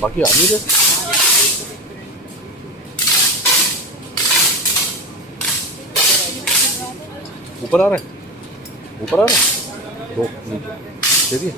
बाकी आ नहीं रहे। ऊपर आ रहा है, ऊपर आ रहा है, दो नीचे दे दिए।